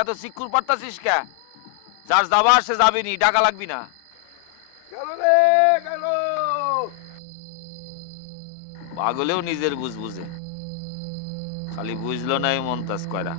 এত সিকুর পারতাছিস কে? যার যাবার সে যাবেনি, টাকা লাগবি না। পাগলেও নিজের বুঝ বুঝে, খালি বুঝলো না মন্তাজ কয়রা।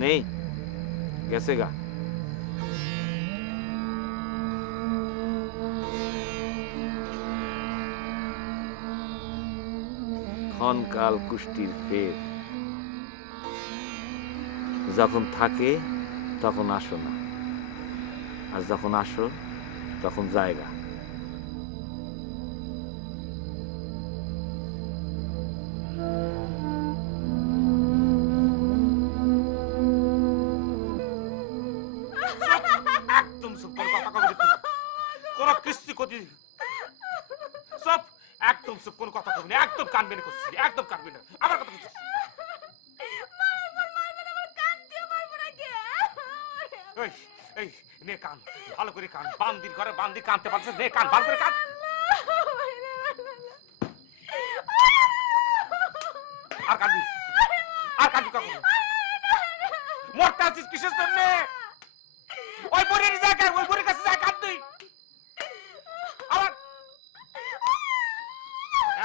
नहीं कैसे गा ক্ষণকাল কুষ্টির ফের, যখন থাকে তখন আসো না, আর যখন আসো তখন জায়গা। ভালো করে কান, বান্দির ঘরে বান্দি কানতে পারছিস? নে কান, ভালো করে কান। আর কাঁদবি, আর কাঁদবি কখন? মরতে আছিস কিসের জন্য? ওই বুড়ির জায়গায়, ওই বুড়ির কাছে যায় কাঁদবি। আবার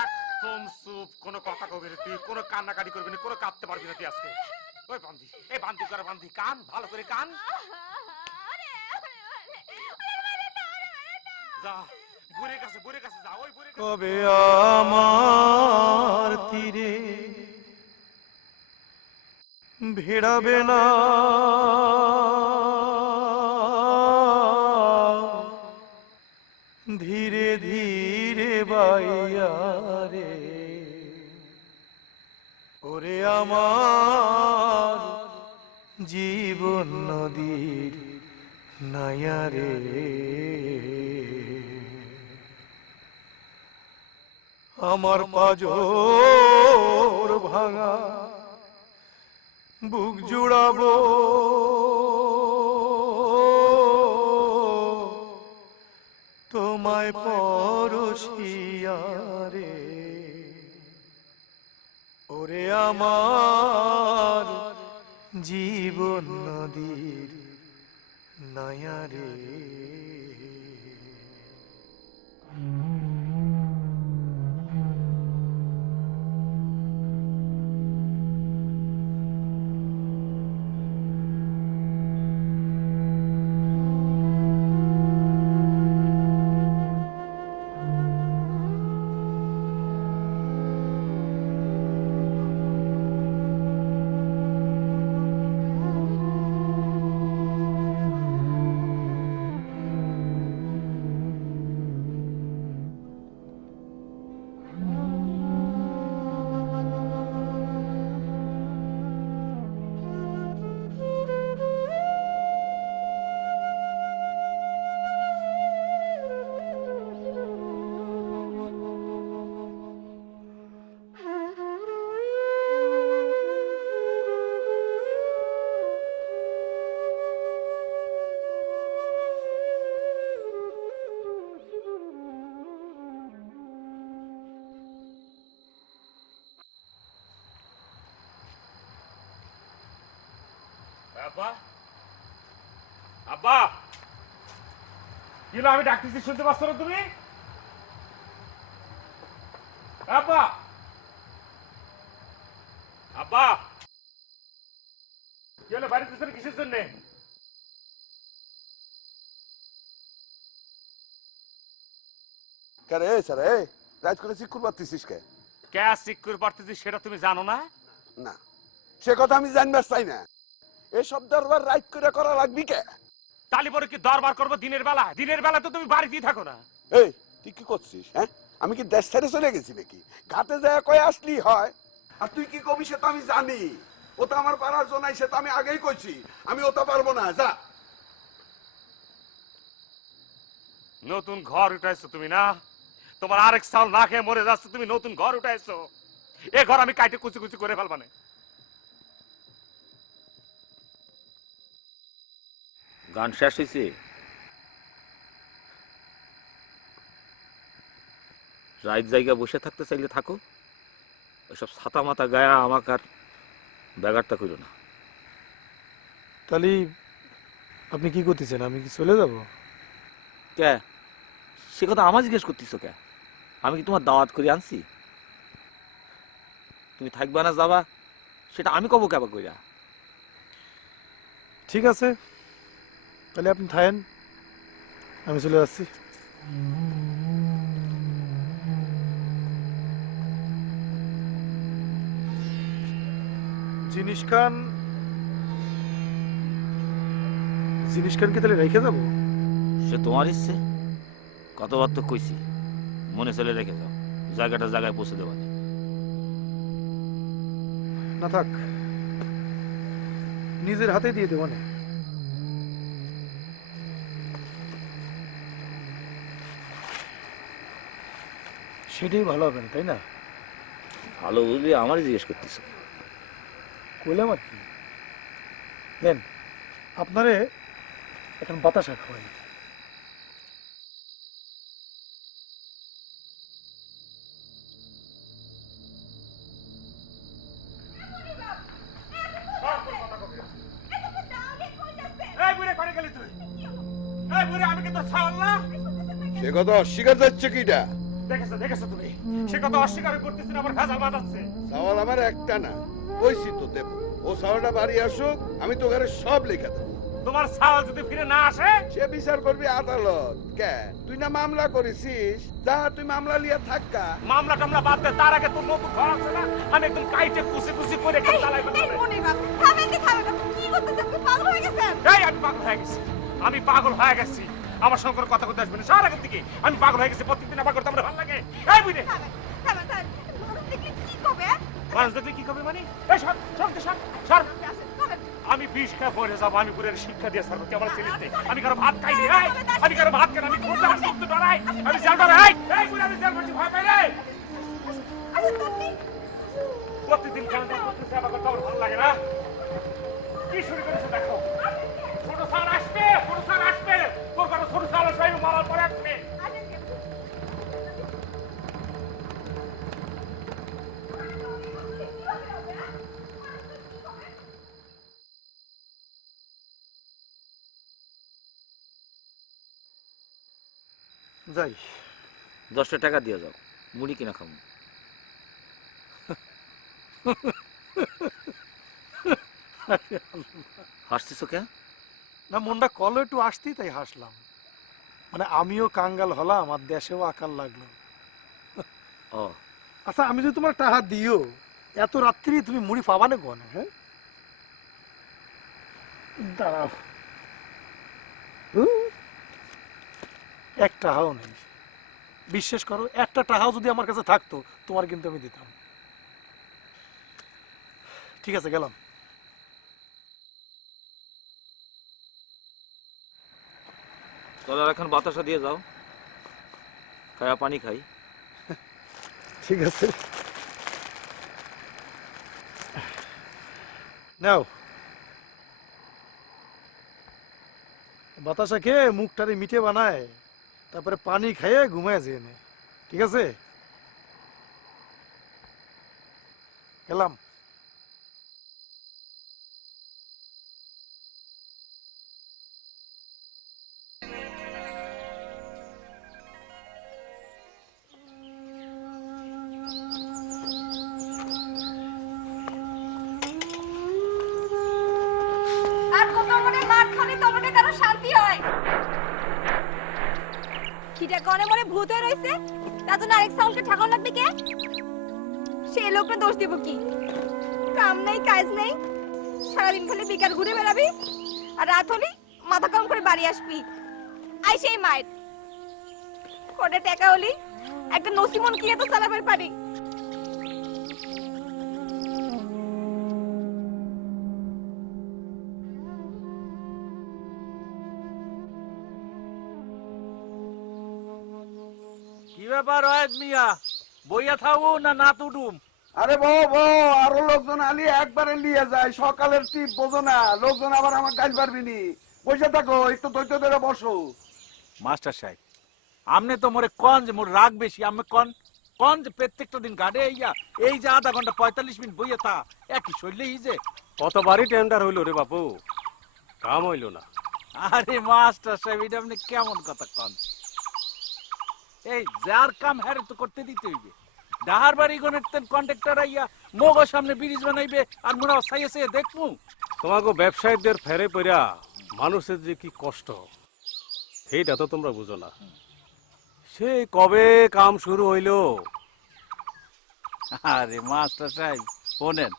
একদম চুপ, কোনো কথা কবি না তুই, কোনো কান্নাকাটি করবি না, কোনো কাঁদতে পারবি না তুই আজকে। ওই বান্দি, এই বান্দির ঘরে বান্দি কান, ভালো করে কান। কবে আমার তীরে ভিড়াবে না ধীরে ধীরে বাইয়া রে, ওরে আমার জীবন নদীর নাইয়া রে। আমার পাজর ভাঙা বুক জুড়াবো তোমায় পরশিয়া রে, আমার জীবন নদীর নায়ারে। আব্বা, আব্বা, কি হলো? আমি ডাকতেছি, শুনতে পাচ্ছ না তুমি? আব্বা, আব্বা, কি হলো? বাড়িতে কিসের জন্য? কে স্যার রাত করে চিকুর পারতেছিস কে? কে সিকিউর পারতেছি সেটা তুমি জানো না? না, সে কথা আমি জানবার চাই না। এসব দরবার রাইট করে করা লাগবি কে? তালি পরে কি দরবার করবো দিনের বেলা? দিনের বেলা তো তুমি বাড়িতেই থাকো না। এই তুই কি করছিস? হ্যাঁ, আমি কি দেশ ছেড়ে চলে গেছি নাকি? ঘাটে যায় কয়ে আসলি হয়, আর তুই কি কবি সে তো আমি জানি। ও তো আমার পাড়ার জনাই, সে তো আমি আগেই কইছি আমি ওটা পারবো না। যা। নতুন ঘর উঠাইছো তুমি না? তোমার আরেক সাল না খেয়ে মরে যাচ্ছে, তুমি নতুন ঘর উঠাইছো। এ ঘর আমি কাইটে কুচি কুচি করে ফেলবানে। গান শেষ হয়েছে? রাত জায়গা বসে থাকতে চাইলে থাকো, ওইসব ছাতা মাথা গায়া আমাকে আর ব্যাঘাতটা করো না। তাহলে আপনি কি করতেছেন? আমি কি চলে যাব? কে সে কথা আমার জিজ্ঞেস করতেছো কে? আমি কি তোমার দাওয়াত করে আনছি? তুমি থাকবা না যাবা সেটা আমি কব কেবা কইরা? ঠিক আছে, তাহলে আপনি থাকেন, আমি চলে যাচ্ছি। জিনিস খান কি তাহলে রেখে যাবো? সে তোমার ইচ্ছে, কতবার তো কইছি মনে চলে রেখে যাও, জায়গাটা জায়গায় পৌঁছে দেওয়া। না থাক, নিজের হাতে দিয়ে দেবো না। সেটাই ভালো হবে না, তাই না? ভালো বুঝবি আমারই জিজ্ঞেস করতেছো? কইলাম আর কি। দেন আপনারে এখন বাতাসা খাওয়াই। সে কথা অস্বীকার যাচ্ছে কিটা? দেখেছো দেখেছো তুমি, সে কথা অস্বীকার করতেছে না, আবার ভেজাল বাঁধাচ্ছে। সওয়াল আমার একটা না, কইছি তো দেব। ও সওয়ালটা বাড়ি আসুক, আমি তো ঘরে সব লিখে দেবো। তোমার সাওয়াল যদি ফিরে না আসে, সে বিচার করবি আদালত। কে তুই না মামলা করেছিস? যা, তুই মামলা লিয়ে থাকা। মামলা টামলা বাদ দে, তার আগে তোর নতুন ঘর আছে না, আমি একদম কাইটে কুচি কুচি করে একদম চালাই ফেলবো। এই আমি পাগল হয়ে গেছি, আমি পাগল হয়ে গেছি। আমার সঙ্গে কোনো কথা বলতে আসবে না, সারা আগের থেকে আমি পাগল হয়ে গেছি। প্রত্যেকদিন আবার করতে আমার ভালো লাগে। এই বুঝে মানুষ দেখলে কি করবে? মানে এই সর সর সর সর, আমি বিষ খেয়ে পড়ে যাবো। আমি পুরের শিক্ষা দিয়ে সারবো কেমন ছেলেতে। আমি কারো ভাত খাই নি, আমি কারো ভাত খাই, আমি খুঁজতে আসতে ডরাই, আমি জেল ডরাই। এই বুড়ি আমি জেল করছি, ভয় পাই রে। প্রতিদিন কেন করতেছে, আমাকে তো ভালো লাগে না। কি শুরু করেছে দেখো, ছোট সাল আসবে, ছোট সাল আসবে, তোর কারো ছোট সাল আসবে, আমি মারার পরে আসবে। যাই। 10টা টাকা দিয়ে যাও, মুড়ি কিনা খাবো। হাসতেছো কে? না, মনটা কল একটু আসতি তাই হাসলাম। মানে আমিও কাঙ্গাল হলাম আর দেশেও আকাল লাগলো। ও আচ্ছা, আমি যদি তোমার টাকা দিও, এত রাত্রি তুমি মুড়ি পাবানে কোন? হ্যাঁ, দাঁড়াও। এক টাকাও নেই, বিশ্বাস করো। একটা টাকাও যদি আমার কাছে থাকতো তোমার কিন্তু আমি দিতাম। ঠিক আছে, গেলাম। তাহলে আর এখন বাতাসা দিয়ে যাও, খায়া পানি খাই। ঠিক আছে, নাও। বাতাসা খেয়ে মুখটারে মিঠে বানায়, তারপরে পানি খাইয়ে ঘুমায় যেয়ে নে। ঠিক আছে, গেলাম। আর কত মনে মার খালি তো মনে কারো শান্তি হয়। কিটা কনে মনে ভূত হয়ে রইছে, তা তো আরেক সাউলকে ঠাকুর লাগবে কে? সেই লোকটা দোষ দিব কি? কাম নাই কাজ নেই, সারাদিন খালি বিকার ঘুরে বেড়াবি, আর রাত হলি মাথা কাম করে বাড়ি আসবি। আই সেই মায়ের কোটে টাকা হলি একটা নসিমন কিনে তো চালাবার পারি। কি ব্যাপার হয় মিয়া, বইয়া থাকবো না না তুডুম? আরে বউ বউ, আরো লোকজন আলি একবারে নিয়ে যায়। সকালের টিপ বোঝো না, লোকজন আবার আমার গাছ পারবি নি। বসে থাকো, একটু ধৈর্য ধরে বসো। মাস্টার সাহেব, আমনে তো মোরে কন যে মোর রাগ বেশি। আমি কন কন যে প্রত্যেকটা দিন গাড়ে ইয়া এই যে আধা ঘন্টা 45 মিনিট বইয়া থা, একই শৈলেই যে কতবারই টেন্ডার হইল রে বাপু, কাম হইল না। আরে মাস্টার সাহেব, এটা আপনি কেমন কথা কন? এই যার কাম হ্যারে তো করতে দিতে হইবে। ডাহার বাড়ি গনের কন্ট্রাক্টর আইয়া মোগো সামনে ব্রিজ বানাইবে আর মোরা সাইয়ে সাইয়ে দেখমু। তোমাকে ব্যবসায়ীদের ফেরে পড়া মানুষের যে কি কষ্ট, সেইটা তো তোমরা বুঝো না। সেই কবে কাম শুরু হইলো? আরে মাস্টার সাহেব শোনেন,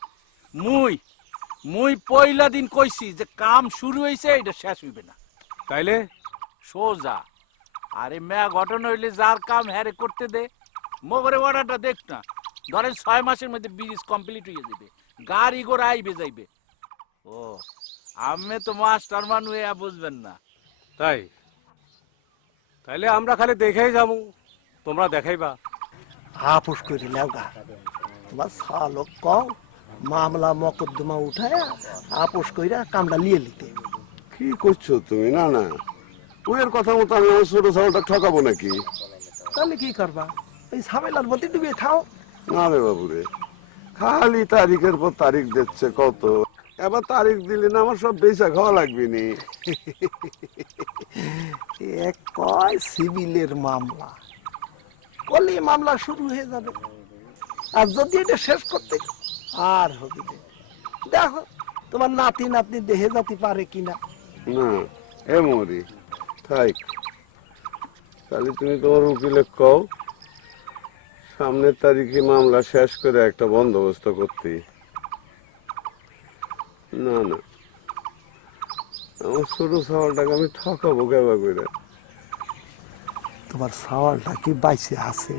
মুই পয়লা দিন কইছি যে কাম শুরু হইছে, এটা শেষ হইবে না। তাইলে সোজা। আরে মেয়া ঘটনা হইলে যার কাম হ্যারে করতে দে, মগরে অর্ডারটা দেখ না। ধরেন 6 মাসের মধ্যে ব্রিজ কমপ্লিট হয়ে যাবে, গাড়ি ঘোড়া আইবে যাইবে। ও আমি তো মাস্টার মানু, এ বুঝবেন না। তাই তাইলে আমরা খালি দেখেই যাবো, তোমরা দেখাইবা। আপোষ করে লেওগা, তোমার শালক কও মামলা মকদ্দমা উঠায় আপোষ কইরা কামটা লিয়ে লিতে। কি করছো তুমি? না না, ওর কথা মতো আমি আমার ছোট ছাগলটা ঠকাবো নাকি? তাহলে কি করবা? এই ঝামেলার মধ্যে ডুবে থাও। না রে বাবু রে, খালি তারিখের পর তারিখ দিচ্ছে কত। এবার তারিখ দিলে না আমার সব বেচা খাওয়া লাগবে নি। এক কয় সিভিলের মামলা করলে মামলা শুরু হয়ে যাবে, আর যদি এটা শেষ করতে আর হবে না। দেখো তোমার নাতি নাতনি দেহে যেতে পারে কিনা। না এ মরি থাক, তাহলে তুমি তোমার উকিলে কও সামনের তারিখে মামলা শেষ করে একটা বন্দোবস্ত করতে। না না, আমার ছোট ছাওয়ালটাকে আমি ঠকাবো কেবা করে? তোমার সাওয়ালটা কি বাইসে আছে?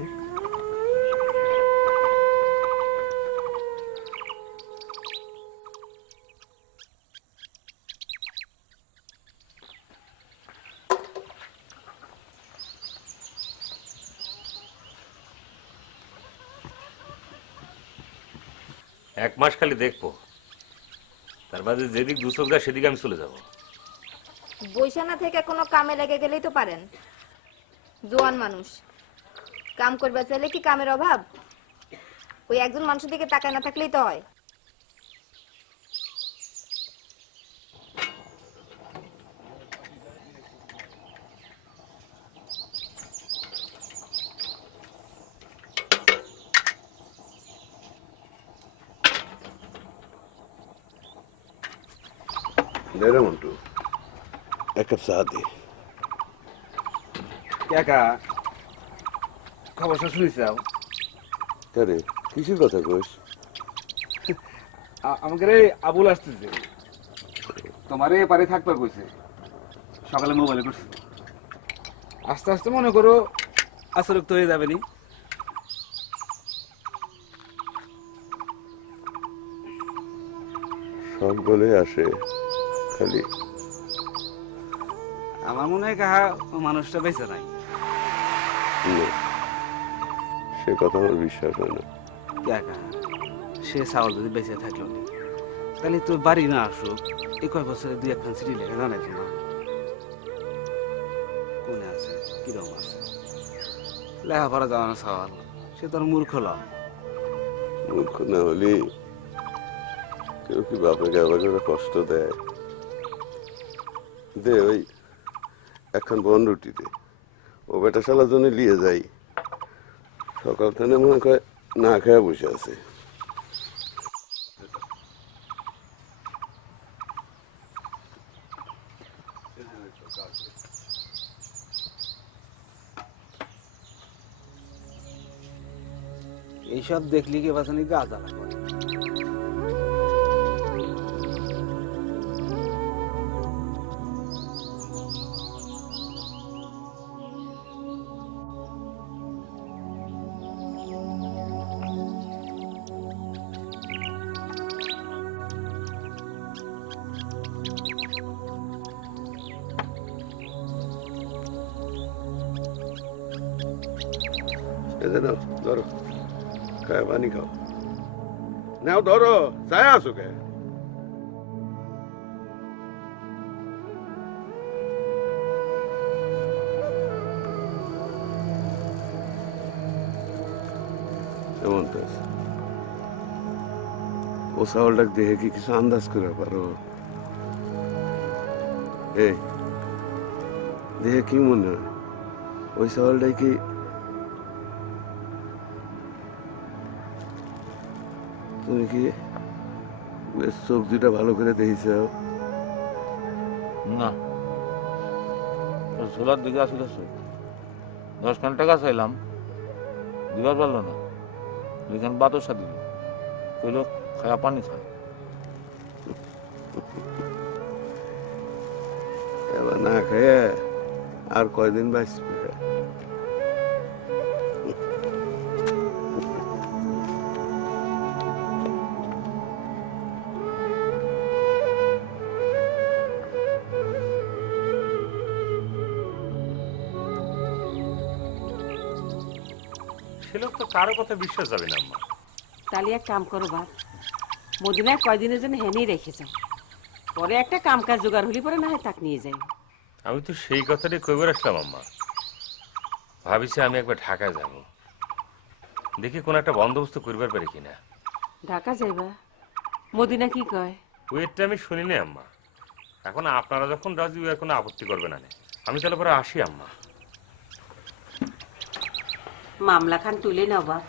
এক মাস খালি দেখবো, তার বাদে যেদিক দুচোখ যায় সেদিকে আমি চলে যাব। বৈশানা থেকে কোনো কামে লেগে গেলেই তো পারেন। জোয়ান মানুষ কাম করবে চাইলে কি কামের অভাব? ওই একজন মানুষের দিকে তাকায় না থাকলেই তো হয়। দে রে মন্টু, এক কাপ চা দে। কাকা খবর শুনিস রে কিসের কথা কইস? আমাকে রে আবুল আসতেছে, তোমার এপারে থাকবার কইছে, সকালে মোবাইলে করছে। আস্তে আস্তে মনে করো আসরক্ত হয়ে যাবে নি। সব বলে আসে, খালি আমার মনে হয় কাহা মানুষটা বেঁচে নাই। না, সে কথা আমার বিশ্বাস হয় না। কাকা সে চাউল যদি বেঁচে থাকলো নি, তাহলে তো বাড়ি না আসুক, এই কয় বছরে 2-1 চিঠি লেখা জানাইতো না কোনে আছে কিরম আছে। লেখাপড়া জানানো চাওয়াল, সে তোর মূর্খ লয়। মূর্খ না হলে কেউ কি বাপেকে আবার করে কষ্ট দেয়? দে ওই এখন বন রুটি দে, ও বেটা শালার জন্য নিয়ে যাই। সকাল থেকে মনে হয় না খেয়ে বসে আছে। এইসব দেখলি কি বাসানি গা জ্বালা করে। নাও ধরো, খায় পানি খাও। নাও ধরো, চায় আসো কে? কেমন তো আছে? ও চাউলটাকে দেখে কি কিছু আন্দাজ করে পারো? এই দেখে কি মনে হয় ওই চাউলটাই কি? তুমি কি বেশ চোখ দুটা ভালো করে দেখেছ? না, ঝোলার দিকে আসলে 10 টাকা চাইলাম, দিবার পারলো না। এখানে বাতাসা দিল, কইল খায়া পানি খায়। এবার না খেয়ে আর কয়দিন বাঁচবে? সে লোক তো কারো কথা বিশ্বাস যাবে না আম্মা। তাহলে এক কাম করো বাপ, মদিনায় কয়দিনের জন্য হেনেই রেখে যাও, পরে একটা কাম কাজ জোগাড় হলি পরে না হয় তাক নিয়ে যাই। আমি তো সেই কথাটাই কইবার আসলাম আম্মা। ভাবিছি আমি একবার ঢাকায় যাব, দেখি কোন একটা বন্দোবস্ত করবার পারি কিনা। ঢাকা যাইবা? মদিনা কি কয়? ওয়েটটা আমি শুনি না আম্মা। এখন আপনারা যখন রাজি, ও কোনো আপত্তি করবে না। আমি তাহলে পরে আসি আম্মা। মামলা খান তুলে নাও বাপ।